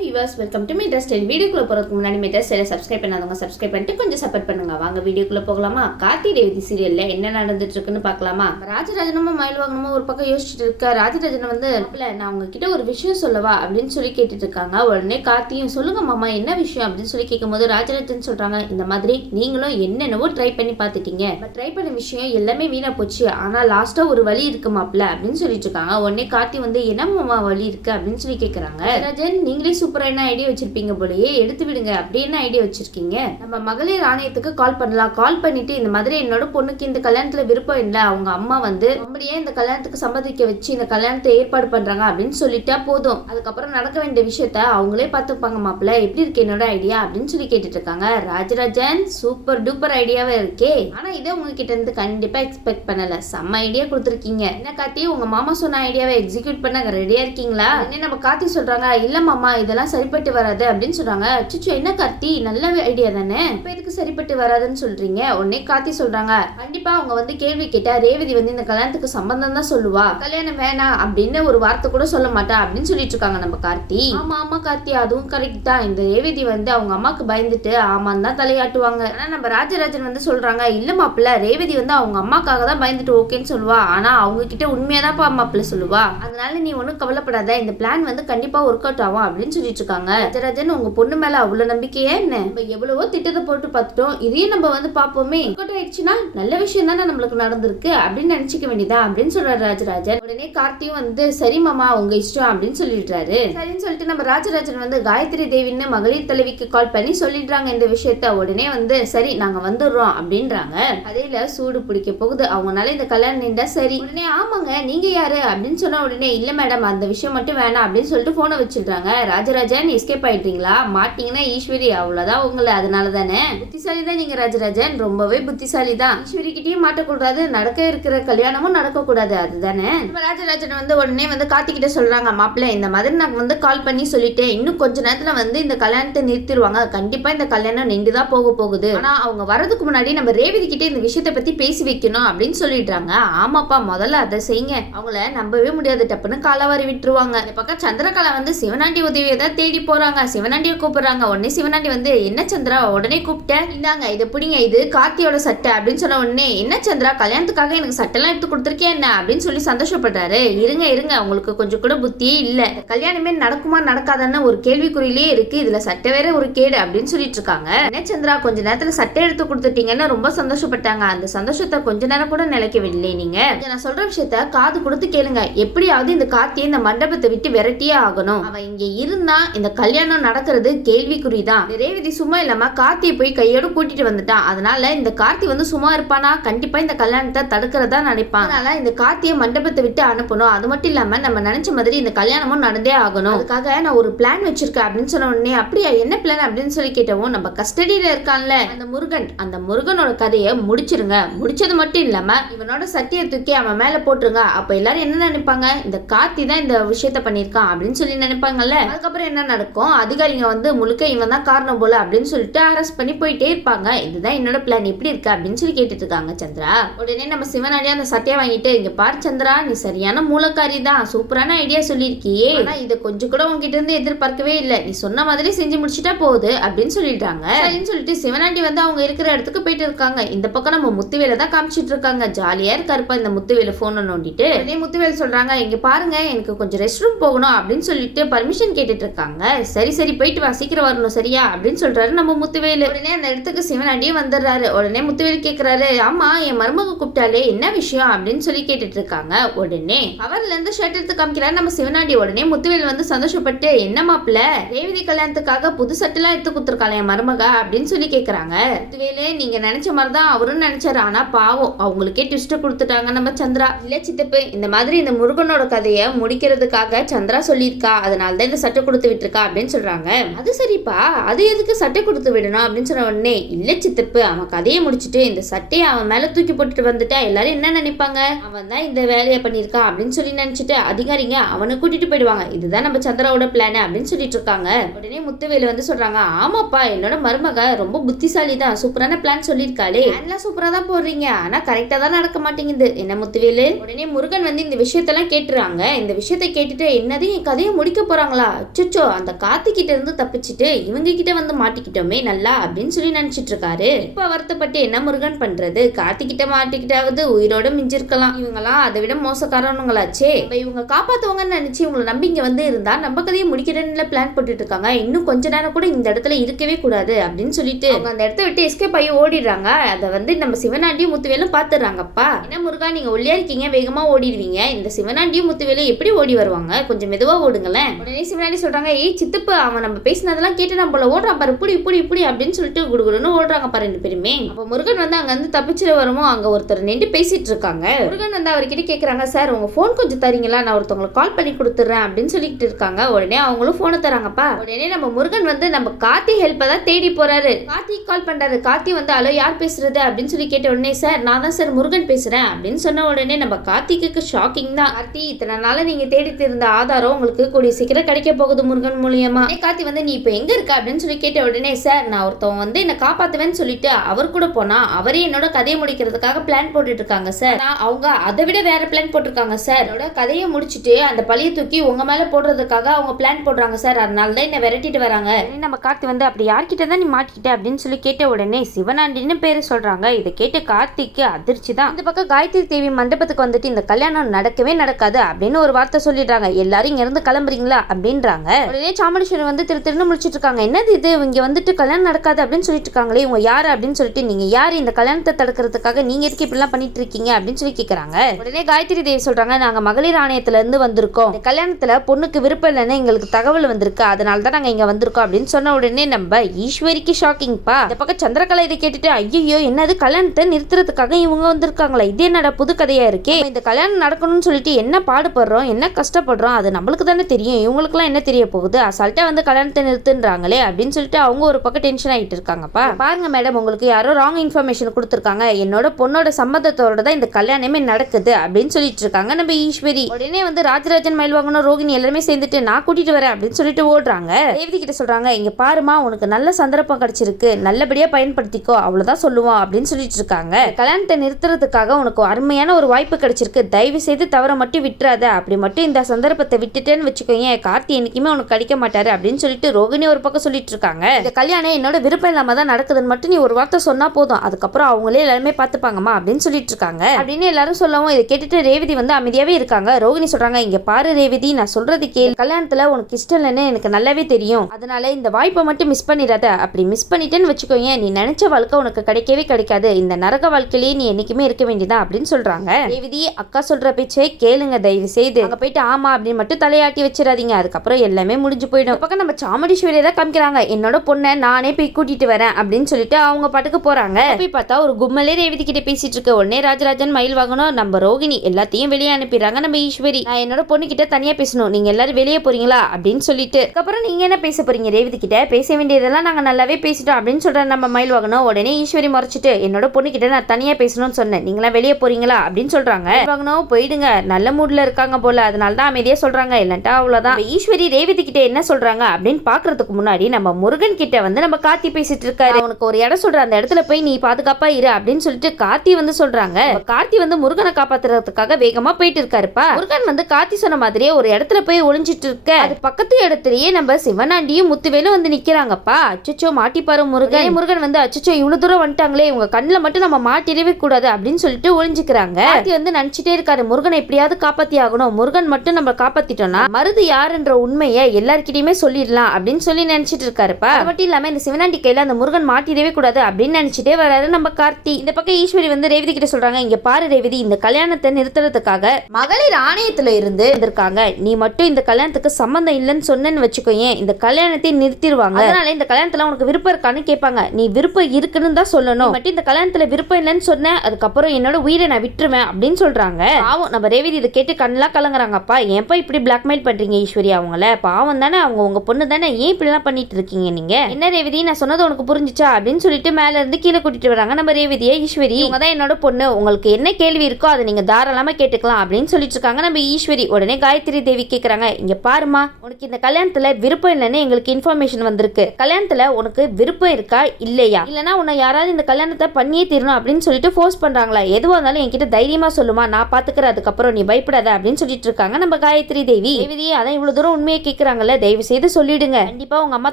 Viewers, welcome to me trust. வீடியோக்குள்ள போறதுக்கு முன்னாடி மீ ட்ரெஸ்ட் சப்ஸ்கிரைப் பண்ணாதவங்க சப்ஸ்கிரைப் பண்ணிட்டு கொஞ்சம் சப்போர்ட் பண்ணுங்க. வாங்க வீடியோக்குள்ள போகலாமா? கார்த்தி ரேவதி சீரியல்ல என்ன நடந்துட்டு இருக்குன்னு பார்க்கலாமா? ராஜராஜனும் மயில்வாகனமும் ஒரு பக்கம் யோசிச்சுட்டு இருக்க. ராஜராஜன் வந்து நான் உங்ககிட்ட ஒரு விஷயம் சொல்லவா அப்படின்னு சொல்லி கேட்டுட்டு இருக்காங்க. உடனே கார்த்தியும் சொல்லுங்க மாமா என்ன விஷயம் அப்படின்னு சொல்லி கேட்கும்போது ராஜராஜன் சொல்றாங்க, இந்த மாதிரி நீங்களும் என்னென்னவோ ட்ரை பண்ணி பார்த்துட்டீங்க, ட்ரை பண்ண விஷயம் எல்லாமே வீணா போச்சு, ஆனா லாஸ்டா ஒரு வழி இருக்கு மாப்ள அப்படின்னு சொல்லிட்டு இருக்காங்க. உடனே கார்த்தி வந்து என்ன மாமா வழி இருக்கு அப்படின்னு சொல்லி கேட்கறாங்க. ராஜன், நீங்களே சூப்பரான ஐடியா வச்சிருப்பீங்க போலயே, எடுத்து விடுங்க. அப்படி என்ன ஐடியா வச்சிருக்கீங்க? நம்ம மகளிர் ஆணையத்துக்கு கால் பண்ணலாம். கால் பண்ணிட்டு இந்த மாதிரி என்னோட பொண்ணுக்கு இந்த கல்யாணத்துல விருப்பம் இல்லை, அவங்க அம்மா வந்து அப்படியே இந்த கல்யாணத்துக்கு சம்மதிக்க வச்சு இந்த கல்யாணத்தை ஏற்பாடு பண்றாங்க அப்படின்னு சொல்லிட்டா போதும், அதுக்கப்புறம் நடக்க வேண்டிய விஷயத்த அவங்களே பார்த்துப்பாங்க மாப்பிள்ள. எப்படி இருக்கு என்னோட ஐடியா அப்படின்னு சொல்லி கேட்டுட்டு இருக்காங்க. ராஜராஜன், சூப்பர் டூப்பர் ஐடியாவே இருக்கே, ஆனா இதை உங்ககிட்ட இருந்து கண்டிப்பா எக்ஸ்பெக்ட் பண்ணல. செம்ம ஐடியா கொடுத்துருக்கீங்க. என்ன கார்த்தி, உங்க மாமா சொன்ன ஐடியாவை எக்ஸிக்யூட் பண்ண ரெடியா இருக்கீங்களா? நம்ம கார்த்தி சொல்றாங்க, இல்ல மாமா இதெல்லாம் சரிப்பட்டு வராது அப்படின்னு சொல்றாங்க. அச்சோ, என்ன கார்த்தி, நல்ல ஐடியா தானே, இப்ப எதுக்கு சரிப்பட்டு வராதுன்னு சொல்றீங்க? உடனே கார்த்தி சொல்றாங்க, கண்டிப்பா அவங்க வந்து கேள்வி கேட்டா ரேவதி வந்து இந்த கல்யாணத்துக்கு சம்பந்தம் தான் சொல்லுவா, கல்யாணம் வேணாம் அப்படின்னு ஒரு வார்த்தை கூட சொல்ல மாட்டா அப்படின்னு சொல்லிட்டு இருக்காங்க நம்ம கார்த்தி. ஆமா ஆமா கார்த்தி, அதுவும் கரெக்ட் தான். இந்த ரேவதி வந்து அவங்க அம்மாக்கு பயந்துட்டு ஆமான்னு தான் தலையாட்டுவாங்க. ஆனா நம்ம ராஜராஜன் வந்து சொல்றாங்க, இல்ல மாப்பிள்ள, ரேவதி வந்து அவங்க அம்மாக்காக தான் பயந்துட்டு ஓகேன்னு சொல்லுவா, ஆனா அவங்க கிட்ட உண்மையாதான் மாப்பிள்ள சொல்லுவா, அதனால நீ ஒன்னும் கவலைப்படாத, இந்த பிளான் வந்து கண்டிப்பா ஒர்க் அவுட் ஆகும் அப்படின்னு சொல்லிட்டு இருக்காங்க. ராஜராஜன், உங்க பொண்ணு மேல அவ்வளவு நம்பிக்கையே என்ன? நம்ம எவ்வளவோ திட்டத்தை போட்டு பார்த்துட்டோம், இதையும் நம்ம வந்து பாப்போமே, ஒர்க் அவுட் ஆயிடுச்சுன்னா நல்ல விஷயம் தானே நம்மளுக்கு நடந்திருக்கு அப்படின்னு நினைச்சுக்க வேண்டியதா அப்படின்னு சொல்றாரு ராஜராஜன். உடனே கார்த்தியும் வந்து சரி மாமா உங்க இஷ்டம் அப்படின்னு சொல்லிடுறாரு. சரின்னு சொல்லிட்டு நம்ம ராஜராஜன் வந்து காயத்ரி தேவின்னு மகளிர் தலைவிக்கு கால் பண்ணி சொல்லிடுறாங்க இந்த விஷயத்த. உடனே வந்து சரி நாங்க வந்துடுறோம் அப்படின்றாங்க. அதையில சூடு பிடிக்க போகுது, அவங்களால இந்த கல்யாணம் நின்றா சரி. உடனே ஆமாங்க நீங்க யாரு அப்படின்னு சொன்ன உடனே இல்ல மேடம் அந்த விஷயம் மட்டும் வேணாம் அப்படின்னு சொல்லிட்டு போனை வச்சிடுறாங்க. ராஜராஜன் எஸ்கேப் ஆயிட்டீங்களா? மாட்டீங்கன்னா ஈஸ்வரி அவ்வளவுதான் உங்களை, அதனால தானே. புத்திசாலி தான் நீங்க ராஜராஜன், ரொம்பவே புத்திசாலி தான். ஈஸ்வரி கிட்டயும் மாட்டக்கூடாது, நடக்க இருக்கிற கல்யாணமும் நடக்க கூடாது, அதுதானே. ராஜராஜன் வந்து உடனே வந்து கார்த்திகிட்ட சொல்றாங்க, மாப்பிள்ள இந்த மாதிரி நாங்க வந்து கால் பண்ணி சொல்லிட்டேன், இன்னும் கொஞ்ச நேரத்துல வந்து இந்த கல்யாணத்தை நிறுத்திடுவாங்க, கண்டிப்பா இந்த கல்யாணம் நின்றுதான் போக போகுது, ஆனா அவங்க வரதுக்கு முன்னாடி நம்ம ரேவதி கிட்ட இந்த விஷயத்தை பத்தி பேசி வைக்கணும் அப்படின்னு சொல்லிடுறாங்க. ஆமாப்பா முதல்ல அதை செய்யுங்க, அவங்கள நம்பவே முடியாது, டப்புன்னு காலவாரி விட்டுருவாங்க. இந்த பக்கம் சந்திரகலா வந்து சிவனாண்டி உதவியை தான் தேடி போறாங்க. சிவனாண்டியை கூப்பிடுறாங்க. உடனே சிவனாண்டி வந்து என்ன சந்திரா உடனே கூப்பிட்டேன், இந்தாங்க இதை பிடிங்க, இது கார்த்தியோட சட்டை அப்படின்னு சொன்ன உடனே என்ன சந்திரா கல்யாணத்துக்காக எனக்கு சட்டெல்லாம் எடுத்து கொடுத்துருக்கேன் என்ன அப்படின்னு சொல்லி சந்தோஷப்படுறாரு. இருங்க இருங்க, உங்களுக்கு கொஞ்சம் கூட புத்தியே இல்ல, கல்யாணமே நடக்குமா நடக்காதான்னு ஒரு கேள்விக்குறியிலேயே இருக்கு, இதுல சட்டை வேற ஒரு கேடு அப்படின்னு சொல்லிட்டு இருக்காங்க. என்ன சந்திரா கொஞ்ச நேரத்துல சட்டை எடுத்து கொடுத்துட்டீங்கன்னு ரொம்ப சந்தோஷப்பட்டாங்க. அந்த சந்தோஷத்தை கொஞ்ச நேரம் கூட நிலைக்கவில்லை. நீங்க நான் சொல்ற விஷயத்த காது கொடுத்து கேளுங்க, எப்படியாவது இந்த கார்த்தியை இந்த மண்டபத்தை விட்டு விரட்டியே ஆகணும், அவன் இங்க இருந்தா இந்த கல்யாணம் நடக்கிறது கேள்விக்குறிதான். ரேவதி சும்மா இல்லாம கார்த்தியை போய் கையோட கூட்டிட்டு வந்துட்டான், அதனால இந்த கார்த்தி வந்து சும்மா இருப்பானா? கண்டிப்பா இந்த கல்யாணத்தை தடுக்கிறதா நினைப்பான், அதனால இந்த கார்த்தியை மண்டபத்தை விட்டு அனுப்பணும். அது மட்டும் இல்லாம நம்ம நினைச்ச மாதிரி இந்த கல்யாணமும் நடந்தே ஆகணும், அதுக்காக நான் ஒரு பிளான் வச்சிருக்கேன் அப்படின்னு சொன்ன உடனே அப்படியா என்ன பிளான் அப்படின்னு சொல்லி கேட்டவும், நம்ம கஸ்டடியில இருக்கான்ல அந்த முருகன், அந்த முருகனோட கதையை முடிச்சிருங்க, முடிச்சது மட்டும் இல்லாம இவனோட சட்டியை தூக்கி அவன் மேல போட்டுருங்க, அப்ப எல்லாரும் என்ன நினைப்பாங்க, இந்த கார்த்தி தான் இந்த விஷயத்த பண்ணிருக்கான் அப்படின்னு சொல்லி நினைப்பாங்கல்ல. அதுக்கப்புறம் என்ன நடக்கும், அதிகாரிங்க வந்து முழுக்க இவன் தான் காரணம் போல அப்படின்னு சொல்லிட்டு அரெஸ்ட் பண்ணி போயிட்டே இருப்பாங்க. இதுதான் என்னோட பிளான், எப்படி இருக்கு அப்படின்னு சொல்லி கேட்டுட்டு இருக்காங்க சந்திரா. உடனே நம்ம சிவனாடியா அந்த சட்டையை வாங்கிட்டு, இங்க பாரு சந்திரா நீ சரியான மூலக்காரி தான், சூப்பரான ஐடியா சொல்லியிருக்கியே, ஆனா இதை கொஞ்சம் கூட உங்ககிட்ட இருந்து எதிர்பார்க்கவே இல்லை, நீ சொன்ன மாதிரி செஞ்சு முடிச்சுட்டா போகுது அப்படின்னு சொல்லிடுறாங்க. அப்படின்னு சொல்லிட்டு சிவனாண்டி வந்து அவங்க இருக்கிற இடத்துக்கு போயிட்டு இருக்காங்க. இந்த பக்கம் நம்ம முத்துவேலை தான் காமிச்சிட்டு இருக்காங்க. ஜாலியா இருக்காருப்பா இந்த முத்துவேலை போனை நோண்டிட்டு. உடனே முத்துவேல் சொல்றாங்க, இங்க பாருங்க எனக்கு கொஞ்சம் ரெஸ்ட் ரூம் போகணும் அப்படின்னு சொல்லிட்டு பர்மிஷன் கேட்டுட்டு இருக்காங்க. சரி சரி போயிட்டு வா, சீக்கிரம் வரணும் சரியா அப்படின்னு சொல்றாரு நம்ம முத்துவேலு. உடனே அந்த இடத்துக்கு சிவனாண்டியும் வந்துடுறாரு. உடனே முத்துவேல் கேக்குறாரு, ஆமா என் மருமக கூப்பிட்டாலே என்ன விஷயம் அப்படின்னு சொல்லி கேட்டுட்டு இருக்காங்க. உடனே அவர்ல இருந்து ஷர்ட் எடுத்து காமிக்கிறாரு நம்ம சிவனாண்டி. உடனே முத்துவேல் வந்து சந்தோஷப்பட்டு, என்ன மாப்பிள்ள ரேவதி கல்யாணத்துக்காக புது சட்டெல்லாம் எடுத்து கொடுத்துருக்காளே என் மருமக அப்படின்னு சொல்லி கேக்குறாங்க. முத்துவேலு நீங்க நினைச்ச மாதிரிதான் அவரும் நினைச்சாரு, ஆனா பாவம் அவங்களுக்கே ட்விஸ்ட் கொடுத்துட்டாங்க நம்ம சந்திரா. இல்ல சித்தப்பு, இந்த மாதிரி இந்த முருகனோட கதையை முடிக்கிறதுக்காக சந்திரா சொல்லியிருக்கா, அதனாலதான் இந்த சட்டை கொடுத்து விட்டுருக்கா அப்படின்னு சொல்றாங்க. அது சரிப்பா, அது எதுக்கு சட்டை கொடுத்து விடணும் அப்படின்னு சொன்ன உடனே, இல்ல சித்தப்பு அவன் கதையை முடிச்சுட்டு இந்த சட்டையை அவன் மேல தூக்கி போட்டுட்டு வந்துட்டா எல்லாரும் என்ன நினைப்பாங்க, அவன் தான் இந்த வேலையை பண்ணிருக்கான் அப்படின்னு சொல்லி நினைச்சிட்டு அதிகாரிங்க அவனை கூட்டிட்டு போயிடுவாங்க. இதுதான் நம்ம சந்திராவோட பிளான் அப்படின்னு சொல்லிட்டு இருக்காங்க. உடனே முத்துவேலு வந்து சொல்றாங்க, ஆமாப்பா என்னோட மருமக ரொம்ப புத்திசாலி தான், சூப்பரான பிளான் சொல்லியிருக்காளே, பிளான்லாம் சூப்பரா தான் போடுறீங்க, ஆனா கரெக்டா தான் நடக்க மாட்டேங்குது என்ன முத்துவேலு. உடனே முருகன் வந்து இந்த விஷயத்தெல்லாம் கேட்டுறாங்க. இந்த விஷயத்தை கேட்டுட்டு என்னது என் கதையை முடிக்க போறாங்களா, அச்சோ அச்சோ அந்த கார்த்திகிட்ட இருந்து தப்பிச்சுட்டு இவங்க கிட்ட வந்து மாட்டிக்கிட்டோமே நல்லா அப்படின்னு சொல்லி நினைச்சிட்டு இருக்காரு. இப்ப வருத்தப்பட்டு என்ன முருகன் பண்றது, கார்த்திகிட்ட மாட்டிக்கிட்டாவது உயிரோட மிஞ்சிருக்கலாம், இவங்கலாம் அதை விட மோசக்காரனுங்களாச்சே, இவங்க காப்பாத்துவாங்கன்னு நினைச்சு இவங்களை நம்பி இங்க வந்து இருந்தா நம்ம கதையை முடிக்கிறேன்னு பிளான் போட்டுட்டு இருக்காங்க, இன்னும் கொஞ்ச நேரம் கூட இந்த இடத்துல இருக்கவே கூடாது அப்படின்னு சொல்லிட்டு அவங்க அந்த இடத்த விட்டு எஸ்கேப் ஆகி ஓடிடுறாங்க. அதை வந்து நம்ம சிவனாண்டியும் முத்துவேலும் பாத்துறாங்கப்பா. என்ன முருகா நீங்க ஒல்லியா இருக்கீங்க, வேகமா ஓடிடுவீங்க, இந்த சிவனாண்டியும் முத்துவேலும் எப்படி ஓடி வருவாங்க, கொஞ்சம் மெதுவா ஓடுங்களேன். உடனே சிவனாண்டி சொல்றாங்க, ஏய் சித்தப்பு அவன் நம்ம பேசினதெல்லாம் கேட்டு நம்மள ஓடுறான் பாரு, இப்படி இப்படி இப்படி அப்படின்னு சொல்லிட்டு குடுகுடுன்னு ஓடுறாங்க பாரு ரெண்டு பேருமே. அப்ப முருகன் வந்து அங்க வந்து தப்பிச்சிட வருமோ அங்க ஒருத்தர் நின்று பேசிட்டு இருக்காங்க. முருகன் வந்து அவர்கிட்ட கேக்குறாங்க, சார் உங்க போன் கொஞ்சம் தரீங்களா, நான் ஒருத்தவங்களுக்கு கால் பண்ணி கொடுத்துறேன் அப்படின்னு சொல்லிட்டு இருக்காங்க. உடனே அவங்களும் போனை தராங்கப்பா. உடனே நம்ம முருகன் வந்து நம்ம கார்த்தி ஹெல்ப்பை தான் தேடி போறாரு. கார்த்தி கால் பண்றாரு. கார்த்தி வந்து ஹலோ யார் பேசுறது அப்படின்னு சொல்லி கேட்ட உடனே, சார் நான் தான் சார் முருகன் பேசுறேன் அப்படின்னு சொன்ன உடனே நம்ம கார்த்திக்கு ஷாக்கிங் தான். கார்த்தி இத்தனை நாள நீங்க தேடிட்டு இருந்த ஆதாரம் உங்களுக்கு கூடிய சீக்கிரம் கிடைக்க போகுது முருகன் மூலியமா. கார்த்தி வந்து நீ இப்ப எங்க இருக்க அப்படின்னு சொல்லி கேட்ட உடனே, சார் நான் ஒருத்தவன் வந்து என்ன காப்பாத்துவேன்னு சொல்லிட்டு அவர் கூட போனா அவரே என்னோட கதையை முடிக்கிறதுக்காக பிளான் போட்டுட்டு இருக்காங்க சார். அவங்க அதை விட வேற பிளான் போட்டிருக்காங்க சார். என்னோட கதையை முடிச்சுட்டு அந்த பழிய தூக்கி உங்க மேல போடுறதுக்காக அவங்க பிளான் போடுறாங்க சார், அதனால தான் என்ன விரட்டிட்டு வராங்க. நம்ம கார்த்தி வந்து அப்படி யார்கிட்ட தான் நீ மாட்டிக்கிட்ட அப்படின்னு சொல்லி கேட்ட உடனே சிவனாண்டின்னு பேரு சொல்றாங்க. இதை கேட்டு கார்த்திக்கு அதிர்ச்சி தான். இந்த பக்கம் காயத்ரி தேவி மண்டபத்துக்கு வந்துட்டு இந்த கல்யாணம் நடக்கவே நடக்காது அப்படின்னு ஒரு வார்த்தை சொல்லிடுறாங்க. எல்லாரும் இங்க இருந்து கிளம்புறீங்களா அப்படின்றாங்க. உடனே சாமுண்டீஸ்வரர் வந்து திருன்னு முடிச்சிட்டு இருக்காங்க. என்னது இது, இங்க வந்துட்டு கல்யாணம் நடக்காது அப்படின்னு சொல்லிட்டு இருக்காங்களே, இவங்க யாரு அப்படின்னு சொல்லிட்டு, நீங்க யாரு இந்த கல்யாணத்தை தடுக்கிறதுக்காக நீங்க எதுக்கு இப்படிலாம் பண்ணிட்டு இருக்கீங்க அப்படின்னு சொல்லி கேக்குறாங்க. உடனே காயத்ரி தேவி சொல்றாங்க, நாங்க மகளிர் ஆணையத்துல இருந்து வந்திருக்கோம், இந்த கல்யாணத்துல பொண்ணுக்கு விருப்பம் இல்லைன்னு எங்களுக்கு தகவல் வந்திருக்கு, அதனால தான் நாங்க இங்க வந்திருக்கோம் அப்படின்னு சொன்ன உடனே நம்ம ஈஸ்வரிக்கு ஷாக்கிங்ப்பா. இந்த பக்கம் சந்திரகலா இதை கேட்டுட்டு, ஐயோ என்னது கல்யாணத்தை நிறுத்துறதுக்காக இவங்க வந்திருக்காங்களா, இது என்னடா புது கதையா இருக்கே, இந்த கல்யாணம் நடக்கணும்னு சொல்லிட்டு என்ன பாடுபடுறோம் என்ன கஷ்டப்படுறோம் அது நம்மளுக்கு தானே தெரியும், இவங்களுக்குலாம் என்ன தெரிய போகுது, அசால்ட்டா வந்து கல்யாணத்தை நிறுத்துன்றாங்களே அப்படின்னு சொல்லிட்டு அவங்க ஒரு பக்கம் டென்ஷன் ஆகிட்டு இருக்காங்கப்பா. பாருங்க மேடம், உங்களுக்கு யாரோ ராங் இன்ஃபர்மேஷன் கொடுத்துருக்காங்க, என்னோட பொண்ணோட சம்மதத்தோட தான் இந்த கல்யாணமே நடக்குது அப்படின்னு சொல்லிட்டு இருக்காங்க நம்ம ஈஸ்வரி. உடனே வந்து ராஜராஜன் மயில்வாகனும் ரோகிணி எல்லாருமே சேர்ந்துட்டு நான் கூட்டிட்டு வரேன் அப்படின்னு சொல்லிட்டு ஓடுறாங்க. ரேவதி கிட்ட சொல்றாங்க, இங்க பாருமா உனக்கு நல்ல சந்தர்ப்பம் கிடைச்சிருக்கு, நல்லபடியா பயன்படுத்திக்கோ அவ்வளவுதான் சொல்லுவோம் அப்படின்னு சொல்லிட்டு இருக்காங்க. கல்யாணத்தை நிறுத்துறதுக்காக உனக்கு அருமையான ஒரு வாய்ப்பு கிடைச்சிருக்கு, தயவு செய்து தவற மட்டும் விட்டுறாத, அப்படி மட்டும் இந்த சந்தர்ப்பத்தை விட்டுட்டேன்னு வச்சுக்கோங்க கார்த்தி என்னைக்குமே உனக்கு கிடைக்க மாட்டாரு அப்படின்னு சொல்லிட்டு ரோகிணி ஒரு பக்கம் சொல்லிட்டு இருக்காங்க. இந்த கல்யாணம் என்னோட விருப்பம் இல்லாம தான் நடக்குதுன்னு மட்டும் நீ ஒரு வார்த்தை சொன்னா போதும், அதுக்கப்புறம் அவங்களே எல்லாருமே பாத்துப்பாங்கம்மா அப்படின்னு சொல்லிட்டு இருக்காங்க. அப்படின்னு எல்லாரும் சொல்லவும் இதை கேட்டுட்டு ரேவதி வந்து அமைதியாவே இருக்காங்க. ரோகிணி சொல்றாங்க, இங்க பாரு ரேவதி, நான் சொல்றது கேளு, கல்யாணத்துல உனக்கு இஷ்டம் இல்லைன்னு எனக்கு நல்லாவே தெரியும், அதனால இந்த வாய்ப்பை மட்டும் மிஸ் பண்ணிடாத, அப்படி மிஸ் பண்ணிட்டேன்னு வச்சுக்கோங்க நீ நினைச்ச வாழ்க்கை உனக்கு கிடைக்கவே கிடைக்காது, இந்த நரக வாழ்க்கையிலேயே நீ என்னைக்குமே இருக்க வேண்டியதா அப்படின்னு சொல்றாங்க. ரேவதி அக்கா சொல்ற பேச்சை கேளுங்க தயவு செய்து, அங்க போயிட்டு ஆமா அப்படின்னு மட்டும் தலையாட்டி வச்சிடாதீங்க, அதுக்கப்புறம் எல்லாமே முடிஞ்சு போயிடும். பக்கம் நம்ம சாமுண்டீஸ்வரியை தான் காமிக்கிறாங்க, என்னோட பொண்ணை நானே போய் கூட்டிட்டு வரேன் அப்படின்னு சொல்லிட்டு அவங்க பாட்டுக்கு போறாங்க. போய் பார்த்தா ஒரு கும்மலே ரேவதி கிட்ட பேசிட்டு இருக்க. உடனே ராஜராஜன் மயில்வாகனும் நம்ம ரோகிணி எல்லாத்தையும் வெளியே அனுப்பிடுறாங்க. நம்ம ஈஸ்வரி, நான் என்னோட பொண்ணு கிட்ட தனியா பேசணும், நீங்க எல்லாரும் வெளியே போறீங்களா அப்படின்னு சொல்லிட்டு, அதுக்கப்புறம் நீங்க என்ன பேச போறீங்க ரேவதி கிட்ட, பேச வேண்டியதெல்லாம் நாங்க நல்லாவே பேசிட்டோம் அப்படின்னு சொல்றாங்க நம்ம மயில்வாகனும். உடனே ஈஸ்வரி மறைச்சிட்டு, என்னோட பொண்ணு கிட்ட நான் தனியா பேசணும்னு சொன்னேன், நீங்களா வெளியே போறீங்களா அப்படின்னு சொல்றாங்க. மயில்வாகனும் போயிடுங்க, நல்ல மூட்ல இருக்காங்க போல அதனால தான் அமைதியா சொல்றாங்க, இல்லட்டா அவ்வளவுதான். ஈஸ்வரி ரேவதி கிட்ட என்ன சொல்றாங்க அப்படின்னு பாக்குறதுக்கு முன்னாடி நம்ம முருகன் கிட்ட வந்து நம்ம கார்த்தி பேசிட்டு இருக்காரு. உனக்கு ஒரு இடம் சொல்ற, அந்த இடத்துல போய் நீ பாதுகாப்பா இரு அப்படின்னு சொல்லிட்டு கார்த்தி வந்து சொல்றாங்க. கார்த்தி வந்து முருகனை காப்பாத்துறதுக்காக வேகமா போயிட்டு இருக்காருப்பா. முருகன் வந்து கார்த்தி சொன்ன மாதிரியே ஒரு இடத்துல போய் ஒளிஞ்சிட்டு இருக்க, அது பக்கத்து இடத்துலயே நம்ம சிவனாண்டியும் முத்துவேலும் வந்து நிக்கிறாங்கப்பா. அச்சச்சோ மாட்டிப்பாரு முருகன். முருகன் வந்து அச்சச்சோ இவ்வளவு தூரம் வந்துட்டாங்களே, உங்க கண்ணுல மட்டும் நம்ம மாட்டிடவே கூடாது அப்படின்னு சொல்லிட்டு ஒளிஞ்சுக்கிறாங்க. கார்த்தி வந்து நினைச்சிட்டே இருக்காரு, முருகனை எப்படியாவது காப்பாத்தி ஆகணும், முருகன் மட்டும் நம்ம காப்பாத்திட்டோம்னா மருது யாருன்ற உண்மையை எல்லார்கிட்டயுமே சொல்லிடலாம் அப்படின்னு சொல்லி நினைச்சிட்டு இருக்காருப்பா. அது மட்டும் இல்லாம இந்த சிவனாண்டி கையில அந்த முருகன் மாட்டிடவே கூடாது அப்படின்னு நினைச்சிட்டே வராரு நம்ம கார்த்தி. இந்த பக்கம் ஈஸ்வரி வந்து ரேவதி கிட்ட சொல்றாங்க, இங்க பாரு ரேவதி, இந்த கல்யாணத்தை நிறுத்துறதுக்காக மகளிர் ஆணையத்துல இருந்து வந்திருக்காங்க, நீ மட்டும் இந்த கல்யாணத்துக்கு சம்பந்தம் இல்லைன்னு சொன்னேன்னு வச்சுக்கோங்க இந்த கல்யாணத்தை நிறுத்திடுவாங்க, அதனால இந்த கல்யாணத்துல உனக்கு விருப்பம் இருக்கான்னு கேட்பாங்க, நீ விருப்பம் இருக்குன்னு தான் சொல்லணும், மட்டும் இந்த கல்யாணத்துல விருப்பம் இல்லைன்னு சொன்ன அதுக்கப்புறம் என்னோட உயிரை நான் விட்டுருவேன் அப்படின்னு சொல்றாங்க. பாவம் நம்ம ரேவதி இதை கேட்டு கண்ணெல்லாம் கலங்குறாங்கப்பா. ஏன்ப்பா இப்படி பிளாக்மெயில் பண்றீங்க ஈஸ்வரி அவங்கள, பாவம் தானே அவங்க, உங்க பொண்ணு தானே, ஏன் இப்படிலாம் பண்ணிட்டு இருக்கீங்க நீங்க, என்ன ரேவதி நான் சொன்னது உனக்கு புரிஞ்சுச்சா அப்படின்னு சொல்லிட்டு மேல இருந்து கீழே கூட்டிட்டு வராங்க நம்ம ரேவதியை. ஈஸ்வரி இவங்க தான் என்னோட பொண்ணு, உங்களுக்கு என்ன கேள்வி இருக்கோ அதை நீங்க தாராளமா கேட்டுக்கலாம் அப்படின்னு சொல்லிட்டு இருக்காங்க நம்ம ஈஸ்வரி. உடனே காயத்ரி தேவி கேக்குறாங்க, இங்க பாருமா, உனக்கு இந்த கல்யாணத்துல விருப்பம் இல்லைன்னு எங்களுக்கு இன்ஃபர்மேஷன் வந்திருக்கு, கல்யாணத்துல உனக்கு விருப்பம் இருக்கா இல்லையா, இல்லனா உன்னை யாராவது இந்த கல்யாணத்தை பண்ணியே தீரணும் அப்படின்னு சொல்லிட்டு ஃபோர்ஸ் பண்றாங்களா, எதுவா இருந்தாலும் என்கிட்ட தைரியமா சொல்லுமா, நான் பாத்துக்கிறேன், அதுக்கப்புறம் நீ பயப்படாத அப்படின்னு சொல்லிட்டு இருக்காங்க நம்ம காயத்ரி தேவி. தேவி அதான் இவ்வளவு தூரம் உண்மையை கேட்க கேக்குறாங்கல்ல, தயவு செய்து சொல்லிடுங்க. கண்டிப்பா உங்க அம்மா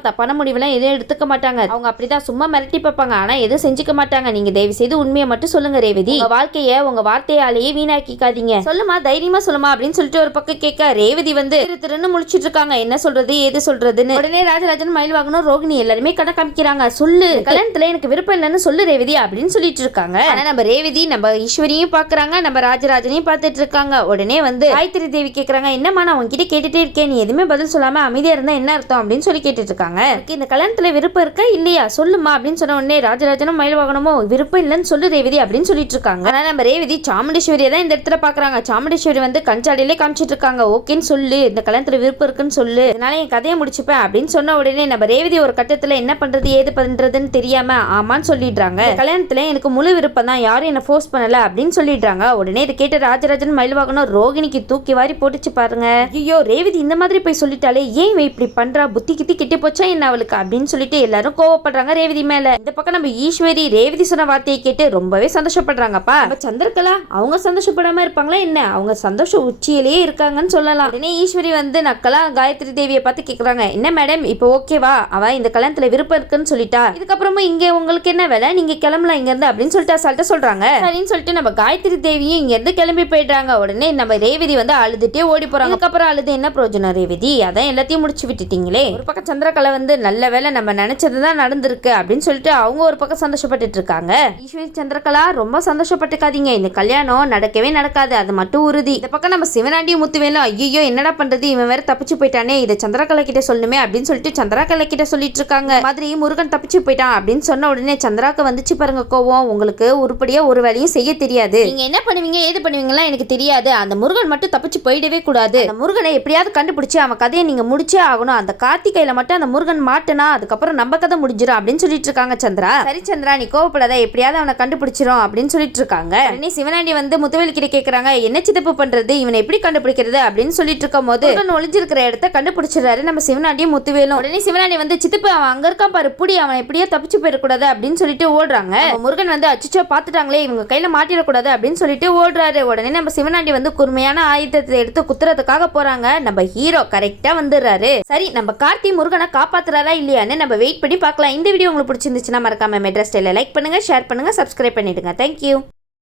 தப்பான முடிவெல்லாம் எதுவும் எடுத்துக்க மாட்டாங்க. அவங்க அப்படிதான் சும்மா மிரட்டி பார்ப்பாங்க, ஆனா எதுவும் செஞ்சுக்க மாட்டாங்க. நீங்க தயவு செய்து உண்மையை மட்டும் சொல்லுங்க ரேவதி. உங்க வாழ்க்கைய உங்க வார்த்தையாலேயே வீணாக்கிக்காதீங்க. சொல்லுமா, தைரியமா சொல்லுமா அப்படின்னு சொல்லிட்டு ஒரு பக்கம் கேட்க ரேவதி வந்து திருன்னு முழிச்சிட்டு இருக்காங்க. என்ன சொல்றது ஏது சொல்றதுன்னு. உடனே ராஜராஜன், மயில்வாகனும், ரோகிணி எல்லாருமே கண காமிக்கிறாங்க. சொல்லு, கல்யாணத்துல எனக்கு விருப்பம் இல்லைன்னு சொல்லு ரேவதி அப்படின்னு சொல்லிட்டு இருக்காங்க. ஆனா நம்ம ரேவதி நம்ம ஈஸ்வரியும் பாக்குறாங்க, நம்ம ராஜராஜனையும் பார்த்துட்டு இருக்காங்க. உடனே வந்து காயத்ரி தேவி கேக்குறாங்க, என்னம்மா நான் உங்ககிட்ட கேட்டுட்டே இருக்கேன், நீ எதுவுமே பதில் சொல்லாம அமைதியா இருந்தா என்ன அர்த்தம் அப்படின்னு சொல்லி கேட்டுட்டு இருக்காங்க. இந்த கல்யாணத்துல விருப்பம் இருக்கா இல்லையா சொல்லுமா அப்படின்னு சொன்ன உடனே ராஜராஜனும் மயில்வாகனமும் விருப்பம் இல்லைன்னு சொல்லு ரேவதி அப்படின்னு சொல்லிட்டு இருக்காங்க. ஆனா நம்ம ரேவதி சாமுண்டீஸ்வரியை தான் இந்த இடத்துல பாக்குறாங்க. சாமுண்டீஸ்வரி வந்து கஞ்சாடியிலே காமிச்சிட்டு இருக்காங்க. ஓகேன்னு சொல்லு, இந்த கல்யாணத்துல விருப்பம் இருக்குன்னு சொல்லு, அதனால என் கதையை முடிச்சுப்பேன் அப்படின்னு சொன்ன உடனே நம்ம ரேவதி ஒரு கட்டத்துல என்ன பண்றது ஏது பண்றதுன்னு தெரியாம ஆமான்னு சொல்லிடுறாங்க. கல்யாணத்துல எனக்கு முழு விருப்பம் தான், யாரும் என்ன ஃபோர்ஸ் பண்ணல அப்படின்னு சொல்லிடுறாங்க. உடனே இதை கேட்ட ராஜராஜன் மயில்வாகனும் ரோகிணிக்கு தூக்கி வாரி போட்டுச்சு பாருங்க. ஐயோ ரேவதி இந்த மாதிரி போய் சொல்லிட்டாலே, ஏன் இவ இப்படி பண்றா, புத்தி கித்தி கிட்டி போச்சா என்ன அவளுக்கு அப்படின்னு சொல்லிட்டு எல்லாரும் கோவப்படுறாங்க ரேவதி மேல. இந்த பக்கம் நம்ம ஈஸ்வரி ரேவதி சொன்ன வார்த்தையை கேட்டு ரொம்பவே சந்தோஷப்படுறாங்கப்பா. நம்ம சந்திரகலா அவங்க சந்தோஷப்படாம இருப்பாங்களா என்ன, அவங்க சந்தோஷம் உச்சியிலேயே இருக்காங்கன்னு சொல்லலாம். உடனே ஈஸ்வரி வந்து நக்கலா காயத்ரி தேவியை பார்த்து கேக்குறாங்க, என்ன மேடம் இப்போ ஓகேவா, அவ இந்த கல்யாணத்துல விருப்பம் இருக்குன்னு சொல்லிட்டா, இதுக்கப்புறமும் இங்க உங்களுக்கு என்ன வேலை, நீங்க கிளம்பலாம் இங்க இருந்து அப்படின்னு சொல்லிட்டு அசால்ட்டா சொல்றாங்க. சரின்னு சொல்லிட்டு நம்ம காயத்ரி தேவியும் இங்க இருந்து கிளம்பி போயிடுறாங்க. உடனே நம்ம ரேவதி வந்து அழுதுட்டே ஓடி போறாங்க. அதுக்கப்புறம் அழுது என்ன பிரயோஜனம் ரேவதி, அதான் எல்லாத்தையும் முடிச்சு விட்டுட்டீங்களே. ஒரு பக்கம் சந்திரகலா வந்து நல்ல வேலை நம்ம நினைச்சதுதான் நடந்திருக்கு அப்படின்னு சொல்லிட்டு அவங்க ஒரு பக்கம் சந்தோஷப்பட்டுட்டு இருக்காங்க. ஈஸ்வரி சந்திரகலா ரொம்ப சந்தோஷப்பட்டுக்காதீங்க, இந்த கல்யாணம் நடக்கவே நடக்காது, அது மட்டும் உறுதி. இந்த பக்கம் நம்ம சிவனாண்டியும் முத்துவேலும் ஐயோ என்னடா பண்றது, இவன் வேற தப்பிச்சு போயிட்டானே, இதை சந்திரகலா கிட்ட சொல்லணுமே அப்படின்னு சொல்லிட்டு சந்திரகலா கிட்ட சொல்லிட்டு இருக்காங்க. மாதிரி முருகன் தப்பிச்சு போயிட்டான் அப்படின்னு சொன்ன உடனே சந்திராக்கு வந்துச்சு பாருங்க கோவம். உங்களுக்கு உருப்படியா ஒரு வேலையும் செய்ய தெரியாது, நீங்க என்ன பண்ணுவீங்க ஏது பண்ணுவீங்களா எனக்கு தெரியாது, அந்த முருகன் மட்டும் தப்பிச்சு போயிடவே கூடாது, அந்த முருகனை எப்படியாவது கண்டுபிடிச்சு அவன் கதையை நீங்க முடிச்சே ஆகணும், அந்த கார்த்திகையில மட்டும் அந்த முருகன் மாட்டுனா அதுக்கப்புறம் நம்ம கதை முடிஞ்சிடும் அப்படின்னு சொல்லிட்டு இருக்காங்க சந்திரா. சரி சந்திரா நீ கோவப்படாத, எப்படியாவது அவனை கண்டுபிடிச்சிரும் அப்படின்னு சொல்லிட்டு இருக்காங்க. உடனே சிவனாண்டி வந்து முத்துவேல் கிட்ட கேக்குறாங்க, என்ன சித்தப்பு பண்றது, இவனை எப்படி கண்டுபிடிக்கிறது அப்படின்னு சொல்லிட்டு இருக்கும் போது ஒளிஞ்சிருக்கிற இடத்த கண்டுபிடிச்சிடறாரு நம்ம சிவனாண்டியும் முத்துவேலும். உடனே சிவனாண்டி வந்து சித்தப்பு அவன் அங்க இருக்கான் பாரு, புடி, அவன் எப்படியோ தப்பிச்சு போயிடக்கூடாது அப்படின்னு சொல்லிட்டு ஓடுறாங்க. முருகன் வந்து அச்சுச்சோ பாத்துட்டாங்களே, இவங்க கையில மாட்டிடக்கூடாது அப்படின்னு சொல்லிட்டு ஓடுறாரு. உடனே நம்ம சிவனாண்டி வந்து கூர்மையான ஆயுதத்தை எடுத்து குத்துறதுக்காக போறாங்க. நம்ம ஹீரோ கரெக்டா வந்துடுறாரு. சரி நம்ம கார்த்தி முருகனை காப்பாத்துறாரா இல்லையான்னு நம்ம வெயிட் பண்ணி பார்க்கலாம். இந்த வீடியோ உங்களுக்கு பிடிச்சிருந்துச்சுன்னா மறக்காம மெட்ராஸ் ஸ்டைல லைக் பண்ணுங்க, ஷேர் பண்ணுங்க, சப்ஸ்கிரைப் பண்ணிடுங்க. தேங்க்யூ.